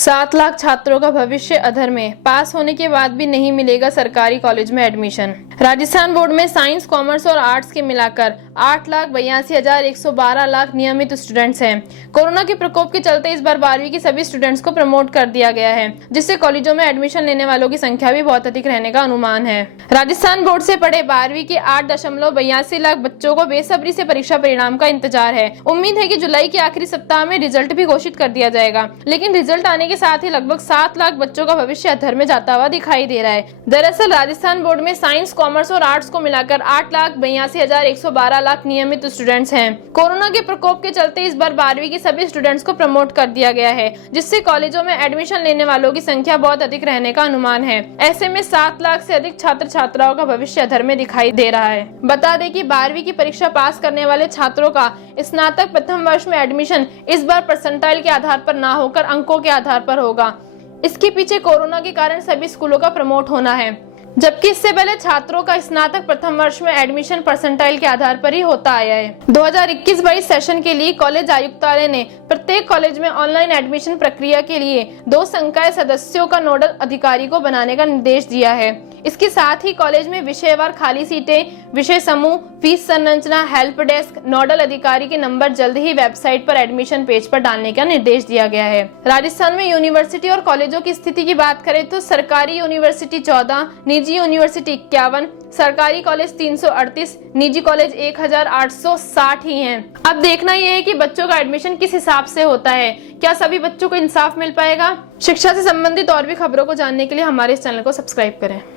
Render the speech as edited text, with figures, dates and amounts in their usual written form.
7 लाख छात्रों का भविष्य अधर में, पास होने के बाद भी नहीं मिलेगा सरकारी कॉलेज में एडमिशन। राजस्थान बोर्ड में साइंस, कॉमर्स और आर्ट्स के मिलाकर 8,82,112 लाख नियमित स्टूडेंट्स हैं। कोरोना के प्रकोप के चलते इस बार 12वीं के सभी स्टूडेंट्स को प्रमोट कर दिया गया है, जिससे कॉलेजों में एडमिशन लेने वालों की संख्या भी बहुत अधिक रहने का अनुमान है। राजस्थान बोर्ड से पढ़े 12वीं के 8.82 लाख बच्चों को बेसब्री से परीक्षा परिणाम का इंतजार है। उम्मीद है कि जुलाई के आखिरी सप्ताह में रिजल्ट भी घोषित कर दिया जाएगा, लेकिन रिजल्ट आने के साथ ही लगभग 7 लाख बच्चों का भविष्य अधर में जाता हुआ दिखाई दे रहा है। दरअसल राजस्थान बोर्ड में साइंस, कॉमर्स और आर्ट्स को मिलाकर 8,82,112 लाख नियमित स्टूडेंट्स हैं। कोरोना के प्रकोप के चलते इस बार 12वीं के सभी स्टूडेंट्स को प्रमोट कर दिया गया है, जिससे कॉलेजों में एडमिशन लेने वालों की संख्या बहुत अधिक रहने का अनुमान है। ऐसे में 7 लाख से अधिक छात्र छात्राओं का भविष्य अधर में दिखाई दे रहा है। बता दें कि 12वीं की परीक्षा पास करने वाले छात्रों का स्नातक प्रथम वर्ष में एडमिशन इस बार परसेंटाइल के आधार पर ना होकर अंकों के आधार पर होगा। इसके पीछे कोरोना के कारण सभी स्कूलों का प्रमोट होना है, जबकि इससे पहले छात्रों का स्नातक प्रथम वर्ष में एडमिशन परसेंटाइल के आधार पर ही होता आया है। 2021-22 सेशन के लिए कॉलेज आयुक्तालय ने प्रत्येक कॉलेज में ऑनलाइन एडमिशन प्रक्रिया के लिए 2 संकाय सदस्यों का नोडल अधिकारी को बनाने का निर्देश दिया है। इसके साथ ही कॉलेज में विषयवार खाली सीटें, विषय समूह, फीस संरचना, हेल्प डेस्क, नोडल अधिकारी के नंबर जल्द ही वेबसाइट पर एडमिशन पेज पर डालने का निर्देश दिया गया है। राजस्थान में यूनिवर्सिटी और कॉलेजों की स्थिति की बात करें तो सरकारी यूनिवर्सिटी 14, निजी यूनिवर्सिटी 51, सरकारी कॉलेज 338, निजी कॉलेज 1,860 ही हैं। अब देखना यह है कि बच्चों का एडमिशन किस हिसाब से होता है। क्या सभी बच्चों को इंसाफ मिल पाएगा? शिक्षा से संबंधित और भी खबरों को जानने के लिए हमारे इस चैनल को सब्सक्राइब करें।